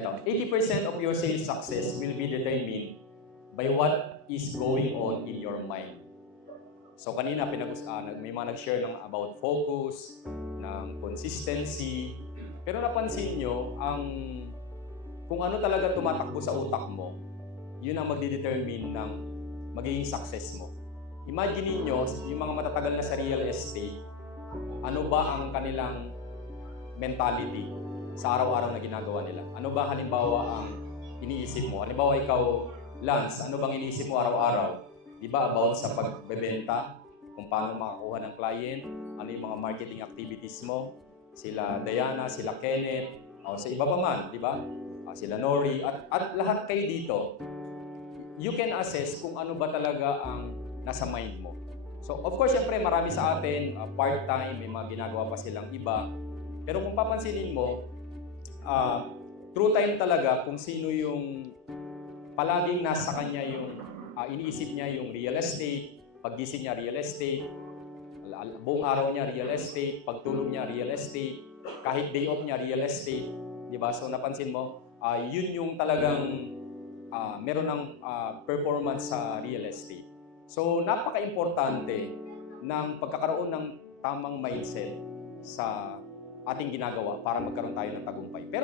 Ito, 80% of your sales success will be determined by what is going on in your mind. So kanina may mga nag-share ng about focus, ng consistency. Pero napansin nyo, kung ano talaga tumatakbo sa utak mo, yun ang magdidetermine ng magiging success mo. Imagine niyo yung mga matatagal na sa real estate, ano ba ang kanilang mentality sa araw-araw na ginagawa nila? Ano ba halimbawa ang iniisip mo? Halimbawa ikaw, Lance, ano bang iniisip mo araw-araw? Di ba about sa pagbebenta, kung paano makakuha ng client, ano yung mga marketing activities mo, sila Diana, sila Kenneth, o sa iba pa man, di ba? Sila Nori, at lahat kayo dito, you can assess kung ano ba talaga ang nasa mind mo. So, of course, syempre, marami sa atin, part-time, may mga ginagawa pa silang iba. Pero kung papansinin mo, true time talaga kung sino yung palaging nasa kanya yung iniisip niya yung real estate, paggising niya real estate, buong araw niya real estate, pagtulog niya real estate, kahit day off niya real estate, di ba? So napansin mo, yun yung talagang meron ng performance sa real estate. So napaka-importante ng pagkakaroon ng tamang mindset sa ating ginagawa para magkaroon tayo ng tagumpay. Pero